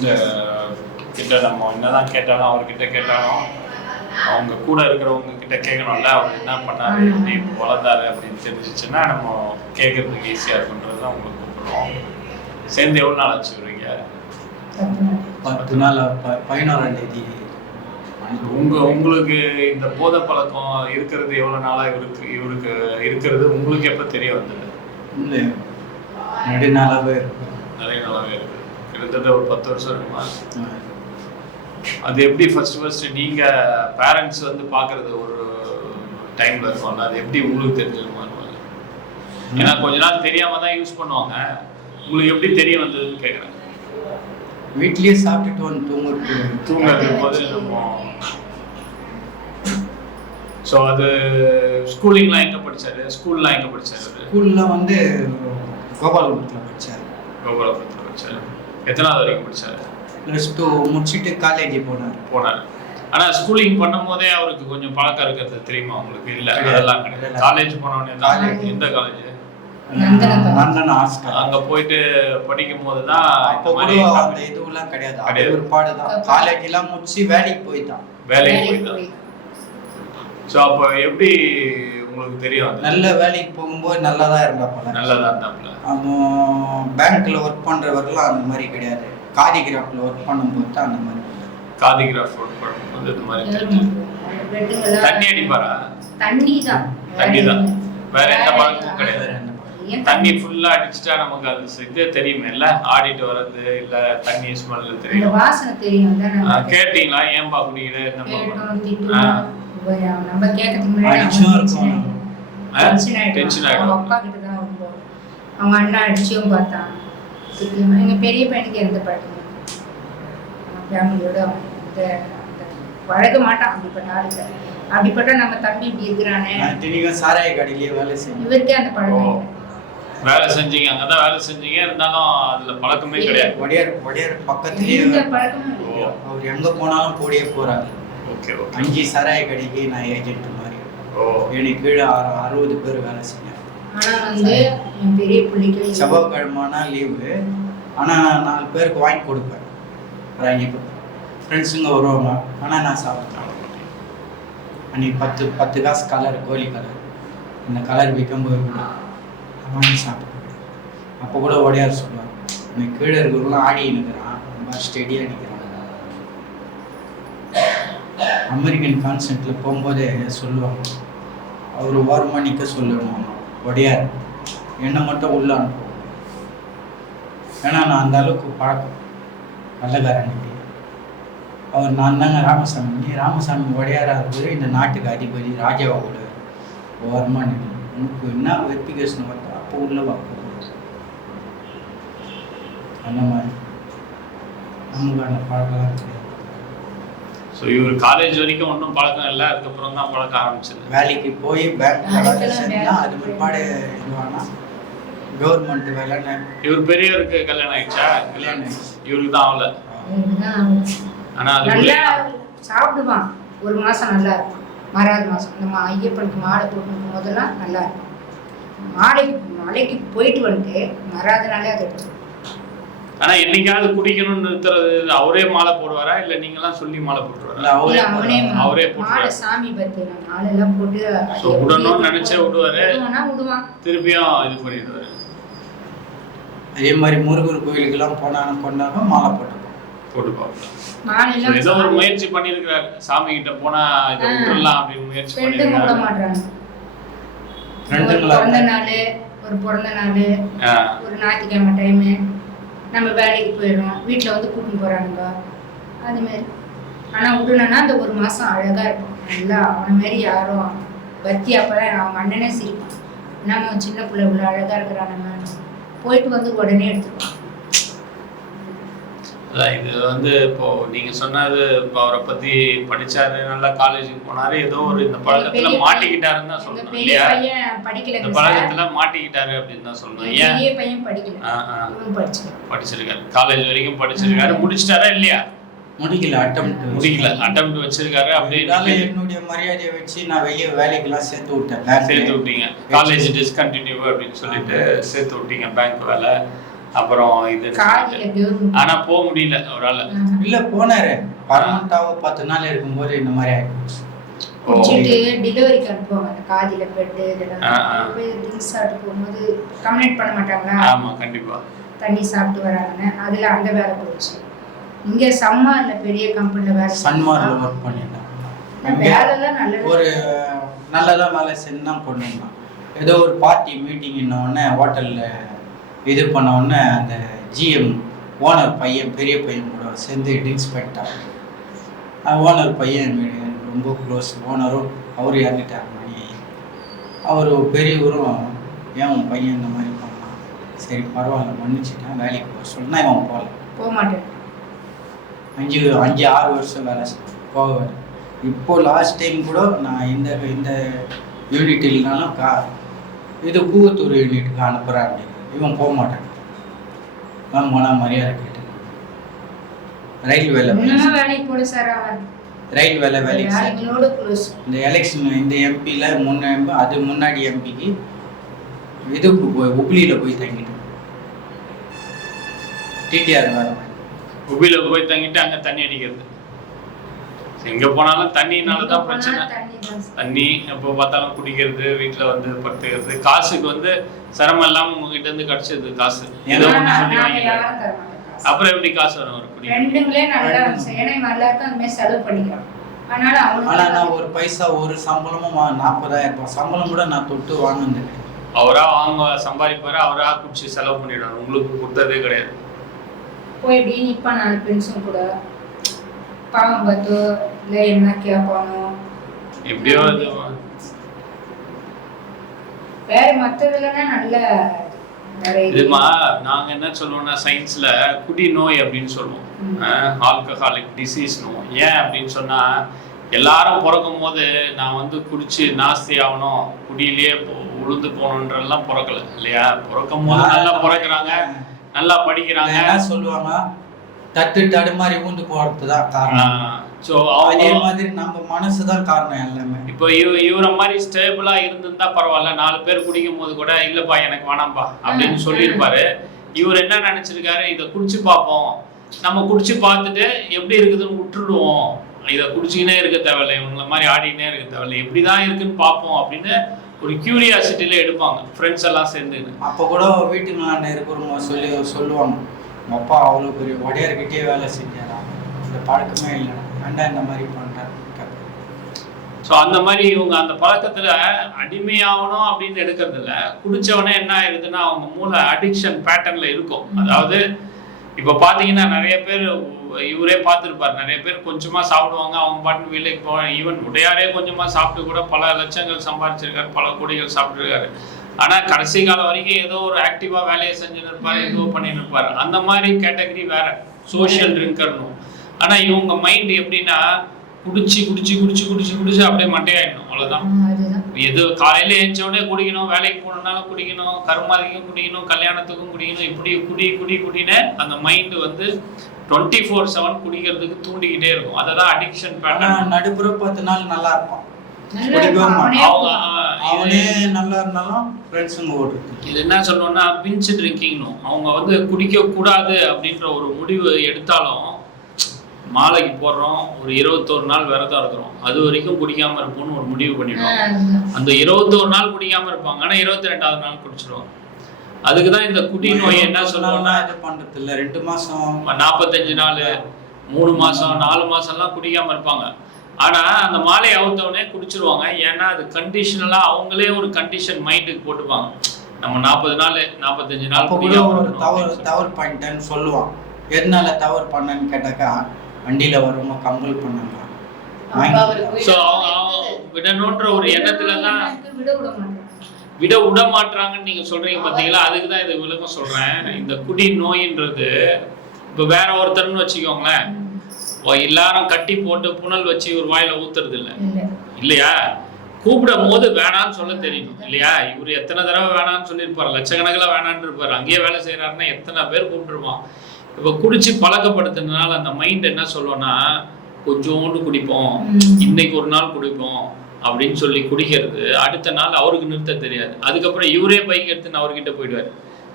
Friends கிட்ட நம்ம என்னதான் கேட்டாலும் அவர்கிட்ட கேட்டாலும் அவங்க கூட இருக்கிறவங்க கிட்ட கேட்கணும்ல, அவர் என்ன பண்ணாரு, எப்படி வளர்ந்தாரு அப்படின்னு தெரிஞ்சிச்சுன்னா நம்ம கேட்கறதுக்கு ஈஸியாக இருக்குன்றது தான் உங்களுக்கு கூப்பிடுவோம். சேர்ந்து எவ்வளோ நாள் ஆச்சு வரீங்க? 10 நாள் 11ஆம் தேதி. உங்களுக்கு இந்த போதை பழக்கம் இருக்கிறது எவ்வளோ நாளாக இவருக்கு இருக்கிறது உங்களுக்கு எப்போ தெரிய வந்தது? இல்லை, நிறைய நாளாகவே இருக்கு. நிறைய நாளாகவே இருக்கு. கிட்டத்தட்ட ஒரு 10 வருஷம் இருக்குமா? அது எப்படி ஃபர்ஸ்ட் நீங்க பேரண்ட்ஸ் வந்து பாக்குறது ஒரு டைம்ல இருக்கும்ல, அது எப்படி உங்களுக்கு தெரிஞ்சிருமா? ஏன்னா கொஞ்ச நாள் தெரியாம தான் யூஸ் பண்ணுவாங்க, உங்களுக்கு எப்படி தெரிய வந்ததுன்னு கேட்குறேன். வீட்லயே சாப்பிட்டுட்டு வந்து தூங்குறது போது நம்ம. ஸோ அது ஸ்கூலிங்லாம் எங்கே படிச்சாரு? ஸ்கூல்லாம் எங்கே படிச்சாரு? ஸ்கூல்லாம் வந்து கோபாலபுரத்தில் படித்தார். கோபாலபுரத்தில் படிச்சாரு. எத்தனாவது வரைக்கும் படிச்சாரு? +2 முடிச்சுட்டு காலேஜ் போனார். ஆனால் ஸ்கூலிங் பண்ணும் போதே அவருக்கு கொஞ்சம் பழக்கம் இருக்கிறது தெரியுமா உங்களுக்கு? இல்லை, அதெல்லாம் கிடையாது. காலேஜ் போனோடனே தான். எந்த காலேஜ்? நந்தன ஹாஸ்டல். அங்கே போயிட்டு படிக்கும் போது தான் அந்த இதுவெல்லாம் கிடையாது. ஒரு பாடு தான். காலேஜெல்லாம் முடிச்சு வேலைக்கு போயிட்டான். ஸோ அப்போ எப்படி உங்களுக்கு தெரியும்? நல்ல வேலைக்கு போகும்போது நல்லா தான் இருந்தாப்பல. நல்லதா இருந்தாப்புல. அவன் பேங்க்ல ஒர்க் பண்றவரெல்லாம் அந்த மாதிரி கிடையாது. காதிகிராஃப்ல ஒர்க் பண்ணும்போது தான் அந்த மாதிரி. காதிகிராஃப் ஒர்க் பண்ணும்போது இந்த மாதிரி தெரியும். தண்ணி அடிப்பாரா? தண்ணி தான். வேற எந்த பழக்கமும் கிடையாது. தண்ணி ஃபுல்லா அடிச்சுட்டா நமக்கு அது இதே தெரியுமே இல்ல, ஆடிட்டு வர்றது இல்ல, தண்ணி ஸ்மெல் தெரியும், வாசனை தெரியும். கேட்டீங்களா ஏன்பா குடிக்கிற? நம்ம கேட்கறதுக்கு முன்னாடி டென்ஷன் ஆயிடும். அப்பா கிட்ட தான் அவங்க அண்ணா அடிச்சும் பார்த்தான். எங்க பெரிய பையனுக்கு எந்த பழக்கம் ஃபேமிலியோட பழக மாட்டான். அப்படிப்பட்ட நம்ம தம்பி இப்படி இருக்கிறானே. சாராய கடையிலேயே வேலை செஞ்சு இவருக்கே அந்த பழக்கம். வேலை செஞ்சீங்க, அங்கதான் வேலை செஞ்சீங்க, இருந்தாலும் அதுல பழக்கமே கிடையாது. வடியார் பக்கத்துலயே பழக்கம். அவர் எங்க போனாலும் கூடயே போறாரு. 5 சாராய கடைக்கு நான் ஏஜென்ட் மாதிரி. எனக்கு கீழே 60 பேர் வேலை செஞ்சேன். ஆனா வந்து என் பெரிய பிள்ளைக்கு செவ்வாய்க்கிழமைனா லீவு. ஆனா 4 பேருக்கு வாங்கி கொடுப்பேன். ஃப்ரெண்ட்ஸுங்க வருவாங்க. ஆனால் நான் சாப்பிட்டேன். அன்றைக்கி 10 காசு கலர், கோழி கலர், இந்த கலர் விற்கும்போது கூட வாங்கி சாப்பிட்டேன். அப்போ கூட உடையார் சொல்லுவாங்க, இந்த கீழே இருக்கிறவங்களாம் ஆடி நிற்கிறான், ரொம்ப ஸ்டெடியாக நிற்கிறான். அமெரிக்கன் கான்செர்ட்டில் போகும்போதே சொல்லுவாங்க, அவர் ஓரமாக நிற்க சொல்லுவாங்க உடையார், என்னை மட்டும் உள்ள அனுப்புவோம். ஏன்னா நான் அந்த அளவுக்கு பழக்கம் வெள்ளக்காரன். அவர் நான் தாங்க ராமசாமி. நீ ராமசாமி உடையாராக இருக்குது, இந்த நாட்டுக்கு அதிபதி ராஜாவை கூட ஓரமாக நின்று உனக்கு என்ன வெரிஃபிகேஷன் வருது அப்போ உள்ள பார்க்க அந்த மாதிரி நமக்கு அந்த பழக்கம் கிடையாது. ஸோ இவர் காலேஜ் வரைக்கும் ஒன்றும் பழக்கம் இல்லை, அதுக்கப்புறம் தான் பழக்கம் ஆரம்பிச்சது. வேலைக்கு போய் பேங்க் செஞ்சா அது முன்னாடி இதுவானா கவர்மெண்ட் வேலைன்னு. இவர் பெரியவருக்கு கல்யாணம் ஆயிடுச்சா? கல்யாணம் ஆயிடுச்சு. இவருக்கு தான் ஆகல. ஆனா அது நல்லா சாப்பிடுவான். ஒரு மாசம் நல்லா இருக்கும், மறாவது மாசம் நம்ம ஐயப்பனுக்கு மாலை போட்டு போதெல்லாம் நல்லா இருக்கும். மலைக்கு போயிட்டு வந்துட்டு மறாவது நாளே அதை எடுத்து. ஆனா என்னைக்காவது குடிக்கணும்னு நிறுத்துறது அவரே மாலை போடுவாரா இல்ல நீங்களாம் சொல்லி மாலை போட்டுருவாரா? அவரே போட்டுருவாரு. சாமி பத்தி மாலை எல்லாம் போட்டு விடணும்னு நினைச்சே விடுவாரு, விடுவான், திருப்பியும் இது பண்ணிடுவாரு. அதே மாதிரி முருகர் கோயிலுக்கெல்லாம் போனாலும் கொண்டாங்க மாலை போட்டுப்பாங்க. ஏதோ ஒரு முயற்சி பண்ணிருக்காரு, சாமி கிட்ட போனா இதை விட்டுறலாம் அப்படின்னு முயற்சி பண்ணிருக்காரு. பிறந்த நாள், ஒரு பிறந்த நாள், ஒரு ஞாயிற்றுக்கிழமை டைமு நம்ம வேலைக்கு போயிடுறோம், வீட்டில் வந்து கூட்டின்னு போகிறாங்க அதுமாரி. ஆனால் விடணுன்னா அந்த ஒரு மாதம் அழகாக இருக்கும் நல்லா. அவனை மாரி யாரும் பத்தி அப்போ தான் அவங்க அண்ணனே சிரிப்பான், நம்ம சின்ன பிள்ளை இவ்வளோ அழகாக இருக்கிறானுங்க, போயிட்டு வந்து உடனே எடுத்துருவான். இது வந்து இப்போ நீங்க சொன்னது, இப்போ அவரை பத்தி படிச்சாரு, நல்லா காலேஜுக்கு போனாரு, ஏதோ ஒரு இந்த பழக்கத்துல மாட்டிக்கிட்டாருன்னு தான் சொல்லணும் இல்லையா? இந்த பழக்கத்துல மாட்டிக்கிட்டாரு அப்படின்னு தான் சொல்லணும். ஏன் பையன் படிச்சிருக்காரு, காலேஜ் வரைக்கும் படிச்சிருக்காரு, முடிச்சிட்டாரா இல்லையா? முடிக்கல, அட்டெம்ப்ட் வச்சிருக்காரு. அப்படினால என்னுடைய மரியாதையை வச்சு நான் வெளியே வேலைக்கெல்லாம் சேர்த்து விட்டீங்க. காலேஜ் டிஸ்கண்டினியூ அப்படின்னு சொல்லிட்டு சேர்த்து விட்டீங்க பேங்க் வேலை. அப்புறம் இது ஆனா போக முடியல அவரால். இல்ல போனாரு பர்மனண்டாவோ 10 நாள் இருக்கும்போது இந்த மாதிரி ஆயிடுச்சு. டெலிவரிக்கு அனுப்புவாங்க அந்த காதில பெட் இதெல்லாம் திங்ஸ் சாப்பிட்டு போகும்போது கம்ப்ளைண்ட் பண்ண மாட்டாங்களா? ஆமா கண்டிப்பா. தண்ணி சாப்பிட்டு வராங்கன்னு அதுல அந்த வேலை போச்சு. இங்க சம்மர்ல பெரிய கம்பெனில வேலை சன்மார்ல ஒர்க் பண்ணிட்டேன். வேலைலாம் நல்ல ஒரு நல்லதா வேலை செஞ்சு தான் பண்ணுவாங்க. ஏதோ ஒரு பார்ட்டி மீட்டிங் இன்னொன்னே ஹோட்டல்ல இது பண்ண உடனே அந்த ஜிஎம் ஓனர் பையன் பெரிய பையன் கூட சேர்ந்து ட்ரிங்க்ஸ் பண்ணிட்டாங்க. ஓனர் பையன் ரொம்ப க்ளோஸ். ஓனரும் அவர் இறந்துட்டார் மணி. அவர் பெரியவரும் ஏன் உன் பையன் இந்த மாதிரி பண்ணான், சரி பரவாயில்ல மன்னிச்சுட்டேன் வேலைக்கு போக சொன்னா இவன் போக மாட்டேன். 5-6 வருஷம் வேலை போவேன். இப்போ லாஸ்ட் டைம் கூட நான் இந்த யூனிட் இல்லைனாலும் இது கூவத்தூர் யூனிட்டுக்கு அனுப்புகிறேன் அப்படின்னு இவன் போக மாட்டேன். நான் போனால் மரியாதை கேட்டு ரயில் வேலை வேலைக்கு போட சார் அவன் ரயில் வேலைக்கு இந்த எலெக்ஷன் இந்த எம்பியில் அது முன்னாடி எம்பிக்கு இதுக்கு போய் உப்ளியில் போய் தங்கிட்டேன். டிடிஆர் வேலை உபியில் போய் தங்கிட்டு அங்கே தண்ணி அடிக்கிறது. எங்க போனாலும் தண்ணினால தான் பிரச்சனை. தண்ணி எப்போ பார்த்தாலும் குடிக்கிறது, வீட்டில் வந்து படுத்துக்கிறது. காசுக்கு வந்து சிரமம் இல்லாமல் உங்ககிட்ட இருந்து கிடைச்சது காசு ஏதோ ஒன்று சொல்லி வாங்கிக்கிறாங்க. அப்புறம் எப்படி காசு வரும் ஒரு குடி? ஆனா நான் ஒரு பைசா ஒரு சம்பளமும் 40,000 ரூபாய் சம்பளம் கூட நான் தொட்டு வாங்கினேன். அவரா சம்பாதிப்பாரு, அவரா குடிச்சு செலவு பண்ணிடுவாரு. உங்களுக்கு கொடுத்ததே கிடையாது. போய் இப்படி நிற்பான் 4 பென்ஷன் கூட பாவம் பார்த்து இல்லை என்ன கேட்பானோ எப்படியோ வேற மற்றதுலன்னா நல்ல இதுமா. நாங்க என்ன சொல்லுவோம்னா சயின்ஸ்ல குடி நோய் அப்படின்னு சொல்லுவோம், ஆல்கஹாலிக் டிசீஸ் நோய். ஏன் அப்படின்னு சொன்னா எல்லாரும் பிறக்கும் போது நான் வந்து குடிச்சு நாஸ்தி ஆகணும், குடியிலேயே உழுந்து போகணுன்றெல்லாம் பிறக்கல இல்லையா? பிறக்கும் போது நல்லா பிறக்கிறாங்க, நல்லா படிக்கிறாங்க. சொல்லுவாங்க தட்டு தடுமாறி ஊந்து போறதுதான் காரணம். ஸோ அதே மாதிரி நம்ம மனசுதான் காரணம் எல்லாமே. இப்போ இவரை மாதிரி ஸ்டேபிளா இருந்திருந்தா பரவாயில்ல, 4 பேர் குடிக்கும் போது கூட இல்லப்பா எனக்கு வேணாம்பா அப்படின்னு சொல்லியிருப்பாரு. இவர் என்ன நினைச்சிருக்காரு, இதை குடிச்சு பார்ப்போம், நம்ம குடிச்சு பார்த்துட்டு எப்படி இருக்குதுன்னு விட்டுடுவோம், இதை குடிச்சிக்கினே இருக்க தேவையில்லை, இவங்கள மாதிரி ஆடிக்கினே இருக்க தேவையில்லை, எப்படிதான் இருக்குன்னு பார்ப்போம் அப்படின்னு ஒரு கியூரியாசிட்டியில எடுப்பாங்க ஃப்ரெண்ட்ஸ் எல்லாம் சேர்ந்து. அப்போ கூட வீட்டுக்கு இருக்கிறவங்க சொல்லுவாங்க அப்பா அவ்வளோ பெரிய வடையார்கிட்டே வேலை செஞ்சாரா, இந்த பழக்கமே இல்லை, வேண்டா இந்த மாதிரி பண்ணுறாரு. ஸோ அந்த மாதிரி இவங்க அந்த பழக்கத்தில் அடிமையாகணும் அப்படின்னு எடுக்கிறது இல்லை. குடித்தவொடனே என்ன ஆயிடுதுன்னா அவங்க மூளை அடிக்ஷன் பேட்டர்னில் இருக்கும். அதாவது இப்போ பார்த்தீங்கன்னா நிறைய பேர் இவரே பார்த்துருப்பார், நிறைய பேர் கொஞ்சமாக சாப்பிடுவாங்க, அவங்க பாட்டு வேலைக்கு போவாங்க. ஈவன் உடையாரே கொஞ்சமாக சாப்பிட்டு கூட பல லட்சங்கள் சம்பாதிச்சிருக்காரு, பல கோடிகள் சாப்பிட்டுருக்காரு. ஆனால் கடைசி காலம் வரைக்கும் ஏதோ ஒரு ஆக்டிவாக வேலையை செஞ்சுன்னு இருப்பார், ஏதோ பண்ணிட்டு இருப்பார். அந்த மாதிரி கேட்டகரி வேற, சோஷியல் ட்ரிங்கர்னும். ஆனால் இவங்க மைண்ட் எப்படின்னா குடிச்சு குடிச்சு குடிச்சு குடிச்சு குடிச்சு அப்படியே மட்டையாயிடணும், அவ்வளோதான். எது காலையில் எழுந்தோடனே குடிக்கணும், வேலைக்கு போகணுன்னாலும் குடிக்கணும், கருமாதிக்கும் குடிக்கணும், கல்யாணத்துக்கும் குடிக்கணும், இப்படி குடின்னு அந்த மைண்டு வந்து 24/7 குடிக்கிறதுக்கு தூண்டிக்கிட்டே இருக்கும். அததான் அடிக்ஷன் பேட்டர்ன். நடுப்புற 10 நாள் நல்லா இருக்கும், அவனே நல்லா இருந்தாலும் ஃப்ரெண்ட்ஸுங்க ஓடுறது. இது என்ன சொல்லணும்னா பிஞ்ச் ட்ரிங்கிங்னும். அவங்க வந்து குடிக்க கூடாது அப்படின்ற ஒரு முடிவு எடுத்தாலும் மாலைக்கு போடுறோம், ஒரு 21 நாள் விரதம் இருக்கிறோம், அது வரைக்கும் குடிக்காம இருப்போம்னு ஒரு முடிவு பண்ணிடுவாங்க. அந்த 21 நாள் குடிக்காம இருப்பாங்க, ஆனா 22வது நாள் குடிச்சிருவாங்க. அதுக்குதான் இந்த குடி நோய் என்ன சொல்லுவோம்னா இது பண்றது இல்ல, 2 மாசம் 45 நாள் 3 மாசம் 4 மாசம்லாம் குடிக்காம இருப்பாங்க. ஆனா அந்த மாலை அவுத்தவனே குடிச்சிருவாங்க. ஏன்னா அது கண்டிஷனலா அவங்களே ஒரு கண்டிஷன் மைண்டுக்கு போட்டுப்பாங்க, நம்ம 40 நாள் 45 நாள் தவறு பண்ணிட்டேன்னு சொல்லுவான். எதனால தவறு பண்ணேன்னு கேட்டாக்கா வண்டியில வரவங்க கம்பல் பண்ணாங்க, விடணுன்ற ஒரு எண்ணத்துலதான் விட விட மாட்டாங்கன்னு நீங்க சொல்றீங்க பாத்தீங்களா? அதுக்குதான் இது விளக்கம் சொல்றேன். இந்த குடி நோயின்றது இப்ப வேற ஒருத்தர்னு வச்சுக்கோங்களேன், எல்லாரும் கட்டி போட்டு புனல் வச்சு ஒரு வாயில ஊத்துறது இல்லை இல்லையா? கூப்பிடும் போது வேணான்னு சொல்ல தெரியணும் இல்லையா? இவர் எத்தனை தடவை வேணான்னு சொல்லியிருப்பாரு, லட்சக்கணக்கில் வேணான்னு இருப்பாரு. அங்கேயே வேலை செய்யறாருன்னா எத்தனை பேர் கூப்பிட்டுருவான். இப்போ குடிச்சு பழக்கப்படுத்துறதுனால அந்த மைண்ட் என்ன சொல்லுவோம்னா கொஞ்சோண்டு குடிப்போம், இன்னைக்கு ஒரு நாள் குடிப்போம் அப்படின்னு சொல்லி குடிக்கிறது. அடுத்த நாள் அவருக்கு நிறுத்த தெரியாது. அதுக்கப்புறம் இவரே பைக் எடுத்துன்னு அவர்கிட்ட போயிடுவார்,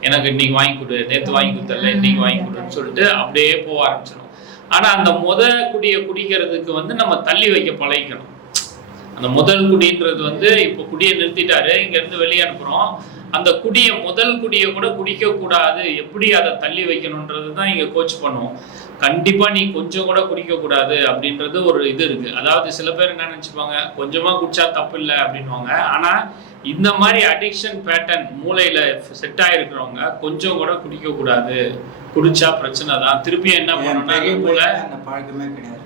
எனக்கு இன்னைக்கு வாங்கி கொடு, நேற்று வாங்கி கொடுத்தல இன்னைக்கு வாங்கி கொடுன்னு சொல்லிட்டு அப்படியே போக ஆரம்பிச்சிடும். ஆனா அந்த குடியை குடிக்கிறதுக்கு வந்து நம்ம தள்ளி வைக்க பழகிக்கணும். அந்த முதல் குடின்றது வந்து இப்போ குடியை நிறுத்திட்டாரு, இங்க இருந்து வெளியே அனுப்புறோம், அந்த முதல் குடியை கூட குடிக்க கூடாது, எப்படி அதை தள்ளி வைக்கணும்ன்றது தான் இங்க கோச் பண்ணுவோம். கண்டிப்பா நீ கொஞ்சம் கூட குடிக்க கூடாது அப்படின்றது ஒரு இது இருக்கு. அதாவது சில பேர் என்ன நினைச்சுப்பாங்க, கொஞ்சமா குடிச்சா தப்பு இல்லை அப்படின்வாங்க. ஆனா இந்த மாதிரி அடிக்ஷன் பேட்டர்ன் மூளையில செட் ஆயிருக்கிறவங்க கொஞ்சம் கூட குடிக்க கூடாது, குடிச்சா பிரச்சனை தான், திருப்பி என்ன பண்ணணும்னா அந்த பழக்கமே கிடையாது.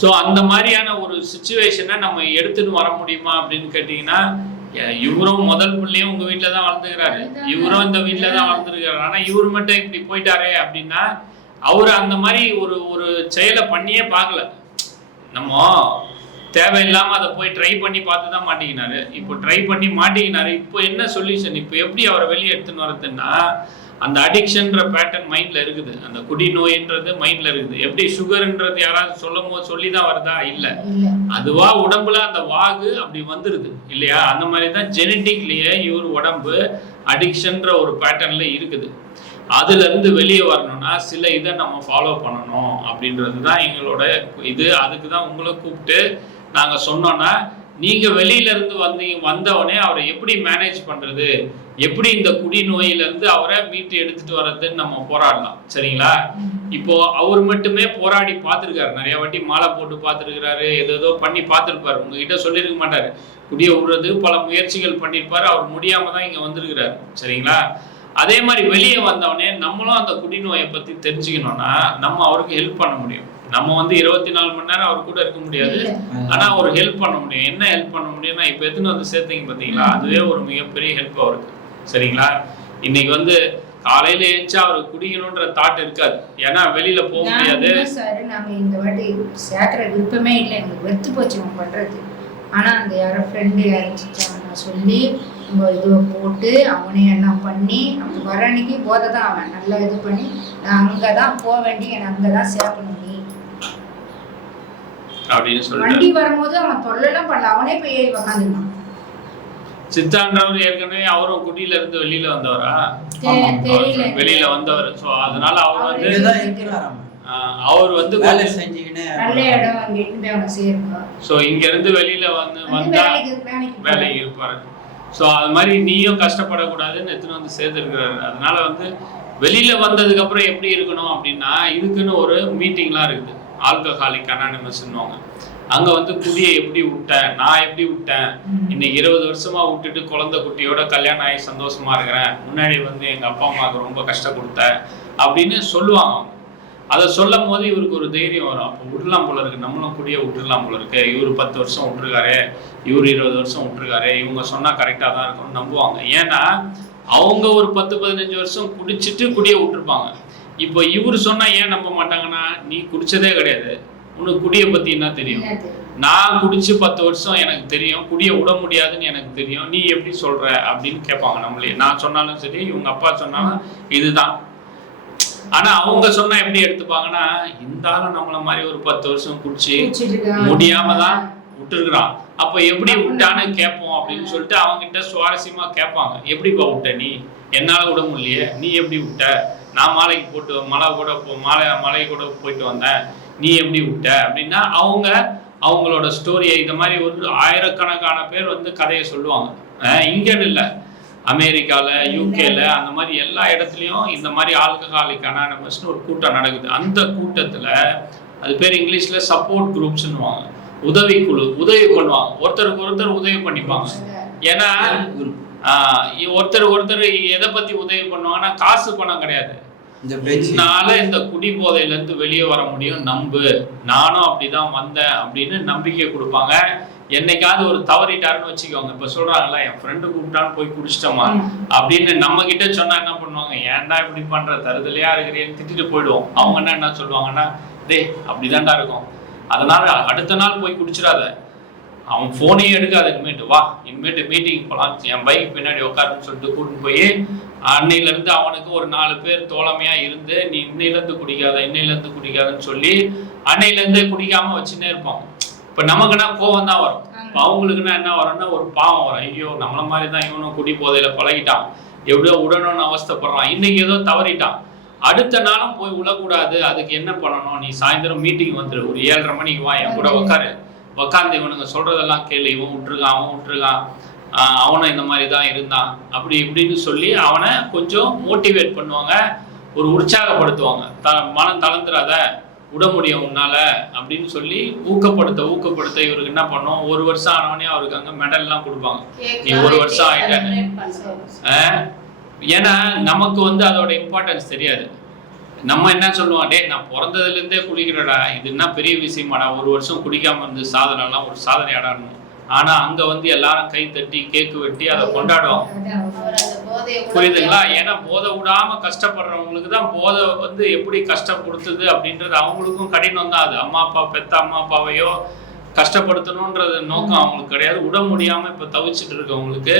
ஸோ அந்த மாதிரியான ஒரு சுச்சுவேஷனை நம்ம எடுத்துட்டு வர முடியுமா அப்படின்னு கேட்டீங்கன்னா, இவரும் முதல் பிள்ளையும் உங்க வீட்டுல தான் வளர்ந்துக்கிறாரு, இவரும் இந்த வீட்டுல தான் வளர்ந்துருக்காரு. ஆனா இவரு மட்டும் இப்படி போயிட்டாரே அப்படின்னா அவரு அந்த மாதிரி ஒரு செயலை பண்ணியே பார்க்கல. நம்ம தேவையில்லாம அதை போய் ட்ரை பண்ணி பார்த்து தான் மாட்டிக்கினாரு. இப்போ ட்ரை பண்ணி மாட்டிக்கினாரு. இப்போ என்ன சொல்யூஷன்? இப்போ எப்படி அவரை வெளியே எடுத்துன்னு வரதுன்னா, அந்த அடிக்ஷன்ற பேட்டர்ன் மைண்ட்ல இருக்குது, அந்த குடி நோயின்றது மைண்ட்ல இருக்குது. எப்படி சுகர்ன்றது யாராவது சொல்லிதான் வருதா? இல்ல, அதுவா உடம்புல அந்த வாகு அப்படி வந்துருது இல்லையா? அந்த மாதிரி தான் ஜெனட்டிக்லயே இவர் உடம்பு அடிக்ஷன்ற ஒரு பேட்டர்ன்ல இருக்குது. அதுல இருந்து வெளியே வரணும்னா சில இதை நம்ம ஃபாலோ பண்ணணும் அப்படின்றது தான் எங்களோட இது. அதுக்கு தான் உங்களை கூப்பிட்டு நாங்க சொன்னோம்னா, நீங்க வெளியில இருந்து வந்தவனே அவரை எப்படி மேனேஜ் பண்றது, எப்படி இந்த குடி நோயில இருந்து அவரை மீட்டு எடுத்துட்டு வர்றதுன்னு நம்ம போராடலாம். சரிங்களா? இப்போ அவர் மட்டுமே போராடி பார்த்துருக்காரு, நிறைய வாட்டி மாலை போட்டு பார்த்துருக்கிறாரு, ஏதோ பண்ணி பார்த்துருப்பாரு. உங்ககிட்ட சொல்லியிருக்க மாட்டாரு. குடிய விடுறது பல முயற்சிகள் பண்ணியிருப்பாரு, அவர் முடியாம தான் இங்க வந்திருக்கிறாரு. சரிங்களா? அதே மாதிரி வெளியே வந்தவனே நம்மளும் அந்த குடிநோயை பத்தி தெரிஞ்சுக்கணும்னா நம்ம அவருக்கு ஹெல்ப் பண்ண முடியும். நம்ம வந்து 24 மணி நேரம் அவர் கூட இருக்க முடியாது, ஆனா ஒரு ஹெல்ப் பண்ண முடியும். என்ன ஹெல்ப் பண்ண முடியும்னா, இப்ப எதுன்னு வந்து சேர்த்தீங்க பாத்தீங்களா, அதுவே ஒரு மிகப்பெரிய ஹெல்ப் அவருக்கு. சரிங்களா? இன்னைக்கு வந்து காலையில ஏஞ்சா அவருக்கு குடிக்கணும்ன்ற தாட் இருக்காது, ஏன்னா வெளியில போக முடியாது. சார் நாங்க இந்த வாட்டி சேர்க்கிற விருப்பமே இல்லை, எங்களுக்கு வெறுத்து போச்சு அவங்க பண்றது. ஆனா அந்த யாரோ ஃப்ரெண்டு யாரும் நான் சொல்லி இதுவை போட்டு அவனே எல்லாம் பண்ணி அப்போ வர அன்னைக்கு போதை தான் அவன் நல்லா இது பண்ணி, நான் அங்கதான் போக வேண்டி என்னை அங்கதான் சேர்க்கணும் நீ அப்படின்னு சொல்லி வண்டி வரும்போது அவன் தொல்லைலாம் பண்ணல, அவனே போய் ஏறி உக்காந்துருந்தான். சித்தான்றவர் ஏற்கனவே அவரும் குடியில இருந்து வெளியில வந்தவரா? வெளியில வந்தவர். சோ அதனால அவர் வந்து வேலை செஞ்சுக்கினே நல்ல இடம் அங்க இருந்து அவனை சேர்க்கணும். சோ இங்க இருந்து வெளியில வந்தா வேலைக்கு இருப்பாரு. ஸோ அது மாதிரி நீயும் கஷ்டப்படக்கூடாதுன்னு எத்தனை வந்து சேர்ந்துருக்கிறாரு. அதனால வந்து வெளியில வந்ததுக்கு அப்புறம் எப்படி இருக்கணும் அப்படின்னா, இதுக்குன்னு ஒரு மீட்டிங்லாம் இருக்குது, ஆல்கஹாலிக் அனானிமஸ்ன்னுவாங்க. அங்க வந்து குடியை எப்படி விட்டேன், நான் எப்படி விட்டேன், இன்னைக்கு 20 வருஷமா விட்டுட்டு குழந்தை குட்டியோட கல்யாணம் ஆகி சந்தோஷமா இருக்கிறேன், முன்னாடி வந்து எங்க அப்பா அம்மாவுக்கு ரொம்ப கஷ்டம் கொடுத்தேன் அப்படின்னு சொல்லுவாங்க. அதை சொல்லும் போது இவருக்கு ஒரு தைரியம் வரும், அப்போ விட்டுலாம் போல இருக்கு, நம்மளும் குடியை விட்டுடலாம் போல இருக்கு, இவர் 10 வருஷம் விட்டுருக்காரு, இவர் 20 வருஷம் விட்டுருக்காரு, இவங்க சொன்னா கரெக்டா தான் இருக்கும்னு நம்புவாங்க. ஏன்னா அவங்க ஒரு 10-15 வருஷம் குடிச்சிட்டு குடியை விட்டுருப்பாங்க. இப்போ இவர் சொன்னா ஏன் நம்ப மாட்டாங்கன்னா, நீ குடிச்சதே கிடையாது, உனக்கு குடியை பத்தி என்ன தெரியும், நான் குடிச்சு 10 வருஷம் எனக்கு தெரியும், குடியை விட முடியாதுன்னு எனக்கு தெரியும், நீ எப்படி சொல்ற அப்படின்னு கேட்பாங்க நம்மளே. நான் சொன்னாலும் சரி, இவங்க அப்பா சொன்னாலும் இதுதான். ஆனா அவங்க சொன்னா எப்படி எடுத்துப்பாங்கன்னா, இந்த ஆளும் நம்மள மாதிரி ஒரு 10 வருஷம் குடிச்சு முடியாம தான் விட்டுருக்குறான், அப்ப எப்படி விட்டான்னு கேட்போம் அப்படின்னு சொல்லிட்டு அவங்க கிட்ட சுவாரஸ்யமா கேட்பாங்க. எப்படிப்பா விட்ட நீ, என்னால விட முடியலையே, நீ எப்படி விட்ட, நான் மாலைக்கு போட்டு மலை கூட போயிட்டு வந்தேன், நீ எப்படி விட்ட அப்படின்னா அவங்களோட ஸ்டோரியை இந்த மாதிரி ஒரு ஆயிரக்கணக்கான பேர் வந்து கதையை சொல்லுவாங்க. இங்கன்னு இல்லை, அமெரிக்கால, யூகேல, அந்த மாதிரி எல்லா இடத்துலையும் இந்த மாதிரி ஆல்கஹாலிக் அனானிமஸ்னு ஒரு கூட்டம் நடக்குது. அந்த கூட்டத்துல அது பேர் இங்கிலீஷ்ல சப்போர்ட் குரூப்ஸ்ன்னுவாங்க, உதவி குழு, உதவி பண்ணுவாங்க, ஒருத்தருக்கு ஒருத்தர் உதவி பண்ணிப்பாங்க. ஏன்னா ஒருத்தர் எதை பத்தி உதவி பண்ணுவாங்கன்னா, காசு பணம் கிடையாது, இதனால இந்த குடி போதையில இருந்து வெளியே வர முடியும், நம்பு, நானும் அப்படிதான் வந்தேன் அப்படின்னு நம்பிக்கை கொடுப்பாங்க. என்னைக்காவது ஒரு தவறிட்டாருன்னு வச்சுக்கோங்க, இப்ப சொல்றாங்கல்ல, என் ஃப்ரெண்டு கூப்பிட்டான்னு போய் குடிச்சிட்டோமா அப்படின்னு நம்ம கிட்ட சொன்னா என்ன பண்ணுவாங்க, ஏன்டா இப்படி பண்ற, தருதலையா இருக்கிறேன்னு திட்டிட்டு போயிடுவோம். அவங்க என்ன சொல்லுவாங்கன்னா, டேய் அப்படிதான்டா இருக்கும், அதனால அடுத்த நாள் போய் குடிச்சிடாத, அவன் போனையே எடுக்காத, இனிமேட்டு மீட்டிங் போகலாம், என் பைக் பின்னாடி உட்காருன்னு சொல்லிட்டு கூட்டின்னு போய் அன்னையில இருந்து அவனுக்கு ஒரு 4 பேர் தோழமையா இருந்து, நீ இன்னையில இருந்து குடிக்காதன்னு சொல்லி அன்னையில இருந்தே குடிக்காம வச்சுன்னே இருப்பாங்க. இப்ப நமக்குன்னா கோவம் தான் வரும், அவங்களுக்குன்னா என்ன வரும்னா ஒரு பாவம் வரும், ஐயோ நம்மள மாதிரி தான் இவனும் குடி போதையில பழகிட்டான், எவ்வளோ விடணும்னு அவஸ்தைப்படுறான். இன்னைக்கு ஏதோ தவறிட்டான், அடுத்த நாளும் போய் விடக்கூடாது. அதுக்கு என்ன பண்ணணும், நீ சாயந்தரம் மீட்டிங் வந்துரு, ஒரு 7:30 மணிக்கு வா, என் கூட உக்காந்து இவனுங்க சொல்றதெல்லாம் கேளு, இவன் விட்டுருக்கான் அவன் விட்டுருக்கான், அவனும் இந்த மாதிரி தான் இருந்தான் அப்படி இப்படின்னு சொல்லி அவனை கொஞ்சம் மோட்டிவேட் பண்ணுவாங்க, ஒரு உற்சாகப்படுத்துவாங்க. மனம் தளர்ந்துடாத, விட முடியும் உன்னால அப்படின்னு சொல்லி ஊக்கப்படுத்த இவருக்கு என்ன பண்ணும், 1 வருஷம் ஆனவனே அவருக்கு அங்கே மெடல்லாம் கொடுப்பாங்க, நீ 1 வருஷம் ஆயிட்டேன்னு. ஏன்னா நமக்கு வந்து அதோட இம்பார்ட்டன்ஸ் தெரியாது. நம்ம என்ன சொல்லுவோம், டே நான் பிறந்ததுலேருந்தே குடிக்கிறடா, இது என்ன பெரிய விஷயமாடா, 1 வருஷம் குடிக்காம இருந்து சாதனைலாம் ஒரு சாதனையாடான்னு. ஆனா அங்க வந்து எல்லாரும் கை தட்டி கேக்கு வெட்டி அதை கொண்டாடுவோம், புரியுதுங்களா? ஏன்னா போதை விடாம கஷ்டப்படுறவங்களுக்கு தான் போதை வந்து எப்படி கஷ்டம் கொடுத்தது அப்படின்றது அவங்களுக்கும் கடினம் தான். அது பெத்த அம்மா அப்பாவையோ கஷ்டப்படுத்தணும்ன்றது நோக்கம் அவங்களுக்கு கிடையாது. விட முடியாம இப்ப தவிச்சிட்டு இருக்கவங்களுக்கு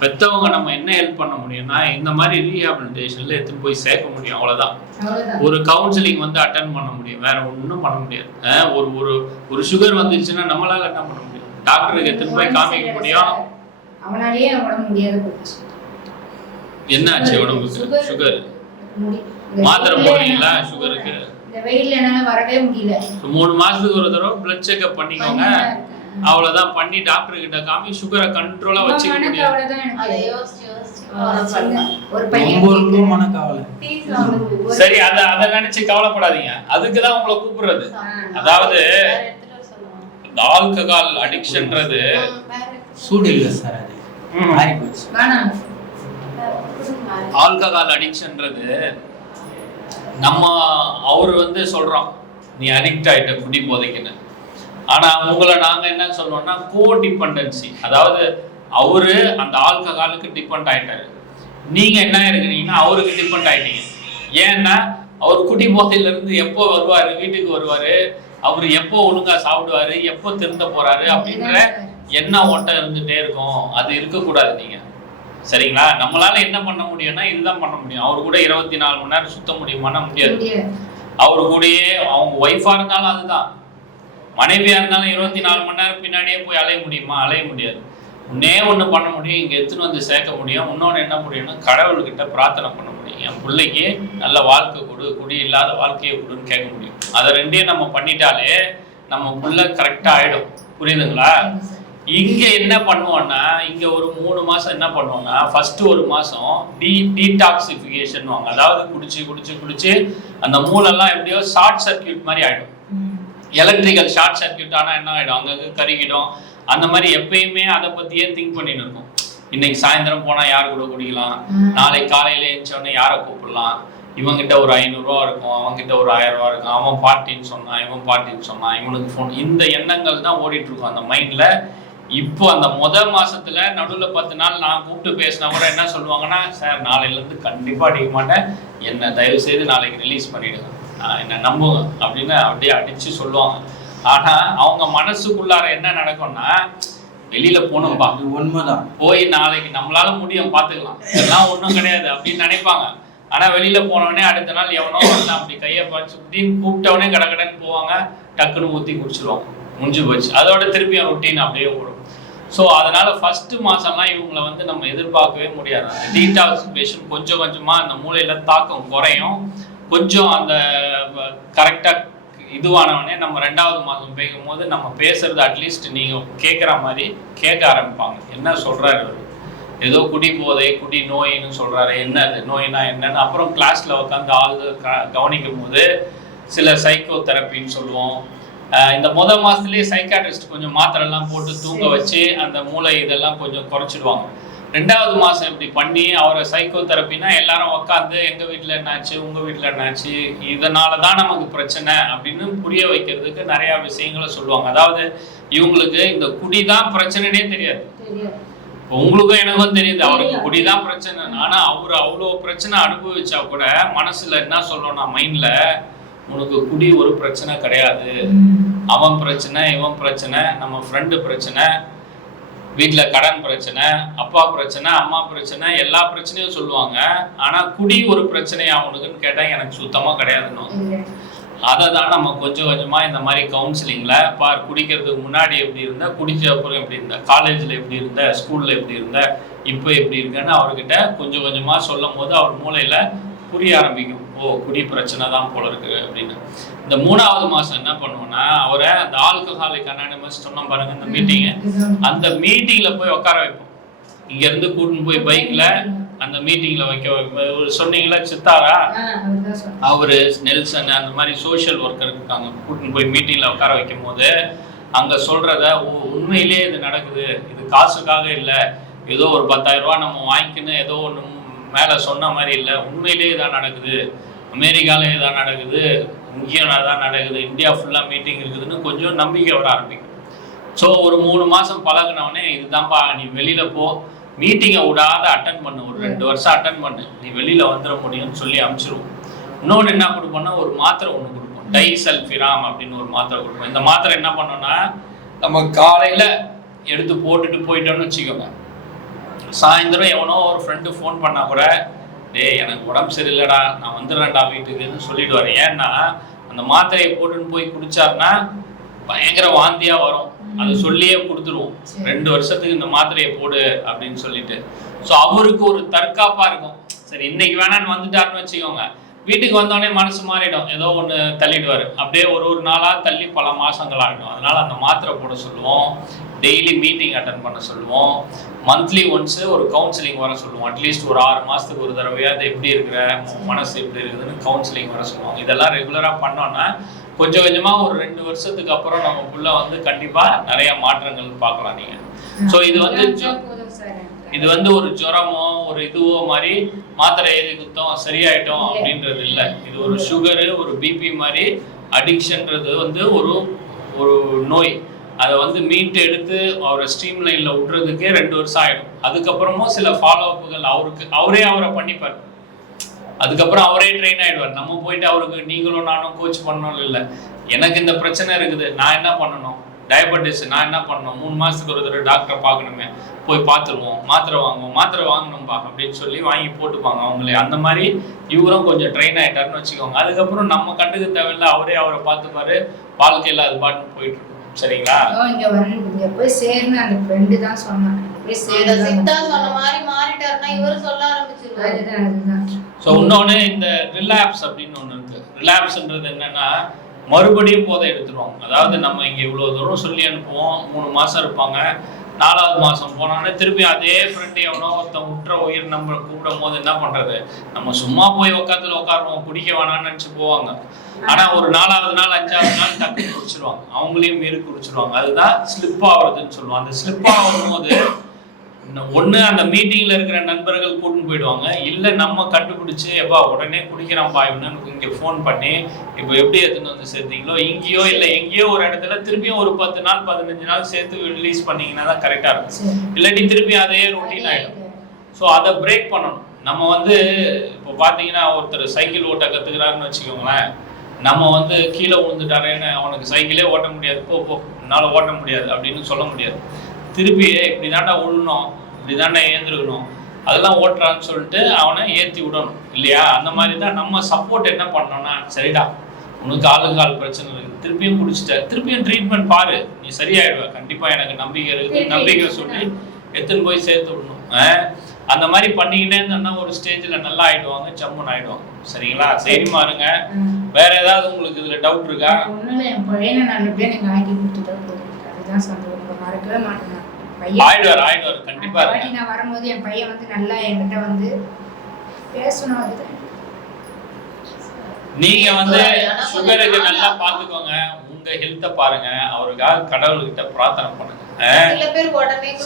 பெத்தவங்க நம்ம என்ன ஹெல்ப் பண்ண முடியும்னா, இந்த மாதிரி ரீஹாபிலிட்டேஷன்ல எடுத்துன்னு போய் சேர்க்க முடியும், அவ்வளவுதான். ஒரு கவுன்சிலிங் வந்து அட்டன் பண்ண முடியும், வேற ஒன்றும் பண்ண முடியாது. ஒரு சுகர் வந்துருச்சுன்னா நம்மளால என்ன பண்ண முடியும், டாக்டருக்கு எடுத்துன்னு போய் காமிக்க முடியும். அவனாலேயே உடம்பு முடியாது. என்ன ஆச்சு உடம்புக்கு? சுகர் மாத்திரை போடுறீங்களா சுகருக்கு? இந்த வெயில்ல என்னால வரவே முடியல. 3 மாசத்துக்கு ஒரு தடவை பிளட் செக்அப் பண்ணிக்கோங்க, அவ்வளவுதான். பண்ணி டாக்டர் கிட்ட காமி சுகரை கண்ட்ரோலா வச்சுக்க முடியும். சரி, அதை நினைச்சு கவலைப்படாதீங்க, அதுக்குதான் உங்களை கூப்பிடுறது. அதாவது ஆல்கஹால் அடிக்ஷன்றது சூடு இல்லை சார், அது ஆல்கஹால் அடிக்ஷன்றது நம்ம அவரு வந்து சொல்றோம் நீ அடிக்ட் ஆயிட்ட குடி போதைக்குன்னு. ஆனா உங்களை நாங்க என்ன சொல்றோம்னா கோ டிபெண்டன்சி, அதாவது அவரு அந்த ஆல்கஹாலுக்கு டிபெண்ட் ஆயிட்டாரு, நீங்க என்ன இருக்கிறீங்கன்னா அவருக்கு டிபெண்ட் ஆயிட்டீங்க. ஏன்னா அவர் குடி போதையில இருந்து எப்போ வருவாரு, வீட்டுக்கு வருவாரு, அவரு எப்போ ஒழுங்கா சாப்பிடுவாரு, எப்போ திருந்த போறாரு அப்படின்ற என்ன ஓட்டம் இருந்துட்டே இருக்கும். அது இருக்கக்கூடாது நீங்க, சரிங்களா? நம்மளால என்ன பண்ண முடியும்னா இதுதான் பண்ண முடியும். அவரு கூட 24 மணி நேரம் சுத்த முடியுமானா முடியாது. அவரு கூடயே அவங்க ஒய்ஃபா இருந்தாலும் அதுதான், மனைவியா இருந்தாலும் 24 மணி நேரம் பின்னாடியே போய் அலைய முடியுமா? அலைய முடியாது. ஒன்னே ஒண்ணு பண்ண முடியும், இங்க எடுத்துன்னு வந்து சேர்க்க முடியும். இன்னொன்னு என்ன முடியும்னா கடவுள்கிட்ட பிரார்த்தனை பண்ண முடியும், என் பிள்ளைக்கு நல்ல வாழ்க்கை கொடு, குடி இல்லாத வாழ்க்கையை கொடுன்னு கேட்க முடியும். அதை ரெண்டையும் நம்ம பண்ணிட்டாலே நம்ம புள்ள கரெக்டா ஆயிடும், புரியுதுங்களா? இங்க என்ன பண்ணுவோம்னா, இங்க ஒரு 3 மாசம் என்ன பண்ணுவோம்னா, ஃபர்ஸ்ட் 1 மாசம் டீடாக்சிஃபிகேஷன் வாங்க. அதாவது குடிச்சு அந்த மூலெல்லாம் எப்படியோ ஷார்ட் சர்க்கியூட் மாதிரி ஆயிடும். எலக்ட்ரிக்கல் ஷார்ட் சர்க்கியூட் ஆனா என்ன ஆயிடும், அங்கங்க கருகிடும். அந்த மாதிரி எப்பயுமே அதை பத்தியே திங்க் பண்ணிட்டு இருக்கும். இன்னைக்கு சாயந்தரம் போனா யாரு கூட குடிக்கலாம், நாளைக்கு காலையில எழுந்தோடனே யாரை கூப்பிடலாம், இவங்கிட்ட ஒரு 500 ரூபா இருக்கும், அவங்ககிட்ட ஒரு 1000 ரூபா இருக்கும், அவன் பார்ட்டின்னு சொன்னான், இவன் பார்ட்டின்னு சொன்னான், இவனுக்கு ஃபோன், இந்த எண்ணங்கள் தான் ஓடிட்டு இருக்கும் அந்த மைண்ட்ல. இப்போ அந்த மாசத்துல நடுவில் 10 நாள் நான் கூப்பிட்டு பேசினா கூட என்ன சொல்லுவாங்கன்னா, சார் நாளையில இருந்து கண்டிப்பா அடிக்க மாட்டேன், என்ன தயவு செய்து நாளைக்கு ரிலீஸ் பண்ணிடுங்க, என்ன நம்புங்க அப்படின்னு அப்படியே அடிச்சு சொல்லுவாங்க. ஆனா அவங்க மனசுக்குள்ளார என்ன நடக்கும்னா, வெளியில போகணும்பா, உண்மைதான், போய் நாளைக்கு நம்மளால முடியும் பாத்துக்கலாம், எல்லாம் ஒண்ணும் கிடையாது அப்படின்னு நினைப்பாங்க. ஆனா வெளியில போனவனே அடுத்த நாள் எவனோ அப்படி கையை பார்த்து அப்படின்னு கூப்பிட்டவனே கடன்னு போவாங்க, டக்குன்னு ஊத்தி குடிச்சிருவாங்க, முடிஞ்சு போச்சு. அதோட திருப்பியும் ரொட்டீன் அப்படியே ஓடும். ஸோ அதனால ஃபர்ஸ்ட் மாசம்லாம் இவங்களை வந்து நம்ம எதிர்பார்க்கவே முடியாது. அந்த டீடாக்சிஃபிகேஷன் கொஞ்சம் கொஞ்சமா அந்த மூளையில தாக்கம் குறையும். கொஞ்சம் அந்த கரெக்டா இதுவானவனே நம்ம 2வது மாதம் பேசும் போது நம்ம பேசுறது அட்லீஸ்ட் நீங்க கேட்குற மாதிரி கேட்க ஆரம்பிப்பாங்க. என்ன சொல்றாரு அவர், ஏதோ குடி போதை குடி நோயின்னு சொல்றாரு, என்ன அது நோயினா என்னன்னு. அப்புறம் கிளாஸ்ல உட்காந்து ஆள் கவனிக்கும் போது சில சைக்கோ தெரப்பின்னு சொல்லுவோம். இந்த மாசத்துலயே சைக்காட்ரிஸ்ட் கொஞ்சம் மாத்திரைலாம் போட்டு தூங்க வச்சு அந்த மூளை இதெல்லாம் கொஞ்சம் குறைச்சிடுவாங்க. 2வது மாசம் இப்படி பண்ணி அவரை சைக்கோ தெரப்பினா எல்லாரும் உட்காந்து எங்க வீட்டுல என்னாச்சு, உங்க வீட்டுல என்னாச்சு, இதனாலதான் நமக்கு பிரச்சனை அப்படின்னு புரிய வைக்கிறதுக்கு நிறைய விஷயங்களை சொல்லுவாங்க. அதாவது இவங்களுக்கு இந்த குடிதான் பிரச்சனைனே தெரியாது. உங்களுக்கும் எனக்கும் தெரியுது அவருக்கு குடிதான் பிரச்சனை. ஆனா அவரு அவ்வளோ பிரச்சனை அனுபவிச்சா கூட மனசுல என்ன சொல்லணும்னா, மைண்ட்ல உனக்கு குடி ஒரு பிரச்சனை கிடையாது, அவன் பிரச்சனை, இவன் பிரச்சனை, நம்ம ஃப்ரெண்டு பிரச்சனை, வீட்டுல கடன் பிரச்சனை, அப்பா பிரச்சனை, அம்மா பிரச்சனை, எல்லா பிரச்சனையும் சொல்லுவாங்க. ஆனா குடி ஒரு பிரச்சனையா அவனுக்குன்னு கேட்டா எனக்கு சுத்தமா கிடையாதுன்னு. அதை தான் நம்ம கொஞ்சம் கொஞ்சமாக இந்த மாதிரி கவுன்சிலிங்கில் பார், குடிக்கிறதுக்கு முன்னாடி எப்படி இருந்த, குடிச்ச அப்புறம் எப்படி இருந்த, காலேஜில் எப்படி இருந்த, ஸ்கூலில் எப்படி இருந்த, இப்போ எப்படி இருக்குன்னு அவர்கிட்ட கொஞ்சம் கொஞ்சமாக சொல்லும் போது அவர் மூளையில் புரிய ஆரம்பிக்கும். ஓ, குடி பிரச்சனை தான் போல இருக்கு அப்படின்னு. இந்த 3வது மாதம் என்ன பண்ணுவோம்னா, அவரை அந்த ஆல்கஹாலிக் அனானிமஸ் சொன்னோம் பாருங்க, இந்த மீட்டிங்கு, அந்த மீட்டிங்கில் போய் உட்கார வைப்போம். இங்கேருந்து கூட்டின்னு போய் பைக்கில் அந்த மீட்டிங்கில் வைக்க சொன்னீங்களா சித்தாரா, அவரு நெல்சன் அந்த மாதிரி சோஷியல் ஒர்க்கர் இருக்காங்க, கூட்டின்னு போய் மீட்டிங்கில் உட்கார வைக்கும் போது அங்கே சொல்கிறத உண்மையிலே இது நடக்குது, இது காசுக்காக இல்லை, ஏதோ ஒரு 10,000 ரூபா நம்ம வாங்கிக்கின்னு ஏதோ ஒன்று மேலே சொன்ன மாதிரி இல்லை, உண்மையிலே இதான் நடக்குது, அமெரிக்காவில் இதான் நடக்குது, இங்கேயும் தான் நடக்குது, இந்தியா ஃபுல்லாக மீட்டிங் இருக்குதுன்னு கொஞ்சம் நம்பிக்கை வர ஆரம்பிக்கும். ஸோ ஒரு 3 மாதம் பழகினவனே இதுதான்ப்பா, நீ வெளியில் போ, மீட்டிங்கை விடாத அட்டன் பண்ணு, ஒரு 2 வருஷம் அட்டன் பண்ணு, நீ வெளியில் வந்துட முடியும்னு சொல்லி அனுப்பிச்சிருவோம். இன்னொன்று என்ன கொடுப்போம்னா, ஒரு மாத்திரை ஒன்று கொடுப்போம், டைசல்ஃபிராம் அப்படின்னு ஒரு மாத்திரை கொடுப்போம். இந்த மாத்திரை என்ன பண்ணோம்னா, நம்ம காலையில் எடுத்து போட்டுட்டு போயிட்டோம்னு வச்சுக்கோங்க, சாயந்தரம் எவனோ ஒரு ஃப்ரெண்டு ஃபோன் பண்ணால் கூட, டேய் எனக்கு உடம்பு சரியில்லைடா, நான் வந்துடுறேன்டா வீட்டுக்குன்னு சொல்லிடுவார். ஏன்னா அந்த மாத்திரையை போட்டுன்னு போய் குடிச்சாருன்னா பயங்கர வாந்தியாக வரும், அது சொல்லியே கொடுத்துருவோம், 2 வருஷத்துக்கு இந்த மாத்திரையை போடு அப்படின்னு சொல்லிட்டு. ஸோ அவருக்கு ஒரு தற்காப்பாக இருக்கும். சரி, இன்னைக்கு வேணான்னு வந்துட்டாருன்னு வச்சுக்கோங்க, வீட்டுக்கு வந்தோடனே மனசு மாறிடும், ஏதோ ஒன்று தள்ளிடுவார், அப்படியே ஒரு நாளாக தள்ளி பல மாதங்கள் ஆகிடும். அதனால் அந்த மாத்திரை போட சொல்லுவோம், டெய்லி மீட்டிங் அட்டன் பண்ண சொல்லுவோம், மந்த்லி ஒன்ஸு ஒரு கவுன்சிலிங் வர சொல்லுவோம், அட்லீஸ்ட் ஒரு 6 மாதத்துக்கு ஒரு தடவையாக அது எப்படி இருக்கிற மனசு எப்படி இருக்குதுன்னு கவுன்சிலிங் வர சொல்லுவாங்க. இதெல்லாம் ரெகுலராக பண்ணோன்னா கொஞ்சம் கொஞ்சமாக ஒரு 2 வருஷத்துக்கு அப்புறம் நமக்குள்ள வந்து கண்டிப்பாக நிறைய மாற்றங்கள் பார்க்கலாம் நீங்கள். ஸோ இது வந்து ஒரு ஜுரமோ ஒரு இதுவோ மாதிரி மாத்திரை எழுதி குத்தோம் சரியாயிட்டோம் அப்படின்றது இல்லை. இது ஒரு சுகரு, ஒரு பிபி மாதிரி அடிக்ஷன்றது வந்து ஒரு நோய். அதை வந்து மீட்டு எடுத்து அவரை ஸ்ட்ரீம் லைனில் விட்றதுக்கே 2 வருஷம் ஆகிடும். அதுக்கப்புறமும் சில ஃபாலோ அப்புகள் அவரை பண்ணிப்பார். அதுக்கப்புறம் அவரே ட்ரெயின் ஆகிடுவார். நம்ம போயிட்டு அவருக்கு நீங்களும் நானும் கோச் பண்ணணும் இல்லை, எனக்கு இந்த பிரச்சனை இருக்குது, நான் என்ன பண்ணணும், டயபெட்டிஸ் நான் என்ன பண்ணணும், 3 மாதத்துக்கு ஒரு தடவை டாக்டரை பார்க்கணுமே, போய் பார்த்துருவோம், மாத்திரை வாங்கணும்பா அப்படின்னு சொல்லி வாங்கி போட்டுப்பாங்க அவங்களே. அந்த மாதிரி இவரும் கொஞ்சம் ட்ரெயின் ஆகிட்டாருன்னு வச்சுக்கோங்க. அதுக்கப்புறம் நம்ம கண்டுக்க தேவையில்லை, அவரை பார்த்துப்பாரு, வாழ்க்கையில் அது பாட்டு போயிட்டு இருக்கும். சரிங்களா? இங்க போய் சேர்ந்து அந்த ஃப்ரெண்டு தான் சொன்னாங்க, போய் சித்தா சொன்ன மாதிரி மாறிட்டாருன்னா இவரு சொல்ல ஆரம்பிச்சிருவாரு. அதுதான். ஸோ இன்னொன்று இந்த ரிலாப்ஸ் அப்படின்னு ஒன்று இருக்கு. ரிலாப்ஸ்ன்றது என்னன்னா, மறுபடியும் போதை எடுத்துருவாங்க. அதாவது நம்ம இங்கே இவ்வளோ தூரம் சொல்லி அனுப்புவோம், 3 மாதம் இருப்பாங்க, 4வது மாதம் போனோன்னே திருப்பி அதே ஃப்ரெண்டு எவனோ ஒருத்தன் உற்ற உயிர் நம்ம கூப்பிடும் போது என்ன பண்ணுறது, நம்ம சும்மா போய் உட்காருவோம், குடிக்க வேணாம்னு நினச்சி போவாங்க. ஆனால் ஒரு 4வது நாள் 5வது நாள் டக்குன்னு குடிச்சிருவாங்க, அவங்களையும் மீறி குடிச்சிருவாங்க. அதுதான் ஸ்லிப் ஆகுறதுன்னு சொல்லுவாங்க. அந்த ஸ்லிப் ஆகும் போது ஒன்று அந்த மீட்டிங்கில் இருக்கிற நண்பர்கள் கூட்டின்னு போயிடுவாங்க, இல்லை நம்ம கண்டுபிடிச்சி எப்பா உடனே குடிக்கிறான்ப்பா இவனு இங்கே ஃபோன் பண்ணி இப்போ எப்படி எடுத்துன்னு வந்து சேர்த்தீங்களோ இங்கேயோ இல்லை எங்கேயோ ஒரு இடத்துல திருப்பியும் ஒரு 10 நாள் 15 நாள் சேர்த்து ரிலீஸ் பண்ணிங்கன்னா தான் கரெக்டாக இருக்கும். இல்லாட்டி திருப்பி அதே ரொட்டீன் ஆகிடும். ஸோ அதை பிரேக் பண்ணணும். நம்ம வந்து இப்போ பார்த்தீங்கன்னா ஒருத்தர் சைக்கிள் ஓட்ட கற்றுக்கிறாருன்னு வச்சுக்கோங்களேன், நம்ம வந்து கீழே விழுந்துட்டாரேன்னு அவனுக்கு சைக்கிளே ஓட்ட முடியாது, போ என்னால் ஓட்ட முடியாது அப்படின்னு சொல்ல முடியாது. திருப்பி இப்படி தாண்டா விழணும், இப்படி தாண்டா ஏந்திருக்கணும், அதெல்லாம் ஓட்டுறான்னு சொல்லிட்டு அவனை ஏற்றி விடணும் இல்லையா? அந்த மாதிரி தான் நம்ம சப்போர்ட் என்ன பண்ணோம்னா, சரிடா உனக்கு ஆளுக்கால் பிரச்சனை இருக்குது, திருப்பியும் குடிச்சிட்ட, திருப்பியும் ட்ரீட்மெண்ட் பாரு, நீ சரியாயிடுவ, கண்டிப்பாக எனக்கு நம்பிக்கை இருக்குது, நம்பிக்கை சொல்லி எடுத்துன்னு போய் சேர்த்து விடணும். அந்த மாதிரி பண்ணிக்கிட்டே இருந்தோம்னா ஒரு ஸ்டேஜில் நல்லா ஆகிடுவாங்க, ஜம்முன்னு ஆகிடுவாங்க. சரிங்களா? சரிமா இருங்க. வேற ஏதாவது உங்களுக்கு இதில் டவுட் இருக்கா? என் பையனை நான் எப்படியா நீங்கள் ஆக்கி கொடுத்துட்டா போதும், அதுதான் சந்தோஷம். மறக்கவே மாட்டேன். ஆயிடுவார் கண்டிப்பா. நான் வரும்போது என் பையன் வந்து நல்லா என்கிட்ட வந்து பேசணும். அதுதான் நீங்க வந்து சுகருக்கு நல்லா பாத்துக்கோங்க, உங்க ஹெல்த்தை பாருங்க, அவருக்காக கடவுள்கிட்ட பிரார்த்தனை பண்ணுங்க.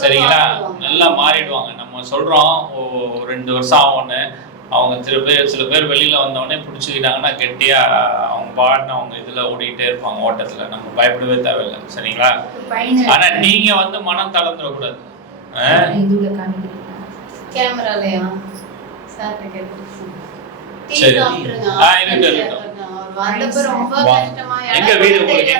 சரிங்களா? நல்லா மாறிடுவாங்க. நம்ம சொல்றோம் 2 வருஷம் ஆகும்னு, அவங்க சில பேர் வெளியில வந்தவொடனே பிடிச்சிக்கிட்டாங்கன்னா கெட்டியா அவங்க பாட்டு அவங்க இதுல ஓடிக்கிட்டே இருப்பாங்க ஓட்டத்துல, நம்ம பயப்படவே தேவையில்லை. சரிங்களா? ஆனா நீங்க வந்து மனம் தளர்ந்துடக்கூடாது. சரி, எங்க வீடு உங்களுக்கு